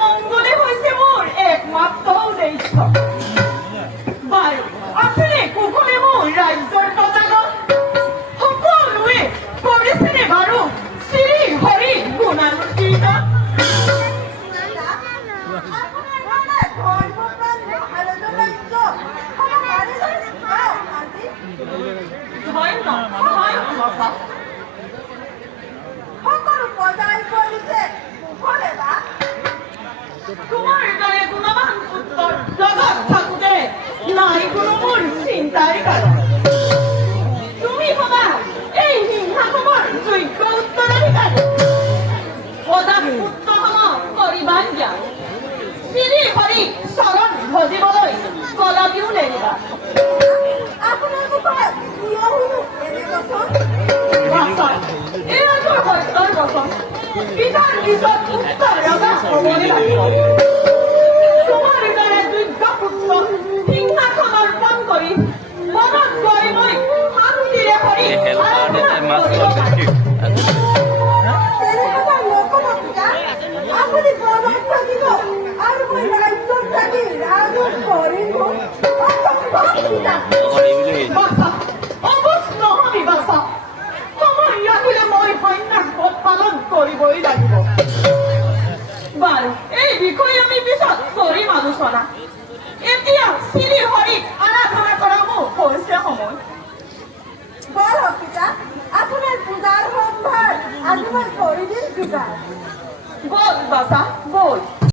মঙ্গলে হৈছে মোৰ একমাত্ৰ উদ্দেশ্য। বাৰু আপুনি কুশলে মোৰ ৰাজ্যৰ প্ৰজাজন সকলোৱে কৰিছেনে বাৰু শ্ৰী হৰি গুণানুকীৰ্ত? তোমাৰ দৰে গুণৱান পুত্ৰৰ লগত থাকোঁতে নাই কোনো মোৰ চিন্তাৰ কাৰণ। তুমি হবা এই সিংহাসনৰ যোগ্য উত্তৰাধিকাৰী। কদাপি পুত্ৰসমূহ কৰিবান জ্ঞান শ্ৰী হৰি চৰণ ভজিবলৈ কদাপিও নেৰিবা। এইটো সত্যৰ বচন। পিতাৰ পিছত উত্তৰ ৰজা হ'বলৈ লাগিব। তোমাৰ দৰে যোগ্য পুত্ৰ সিংহাসন অৰ্পণ কৰি মনত গৈ মই শান্তিৰে কৰি পালন কৰিবই লাগিব। বাৰু এই বিষয়ে আমি পিছত কৰিম আলোচনা। এতিয়া শ্ৰী হৰিক আৰাধনা কৰা মোৰ হৈছে সময়। বল পিতা, আপোনাৰ পূজাৰ সম্ভাৰ আজি মই কৰি দিম যোগাৰ। বল বাছা বল।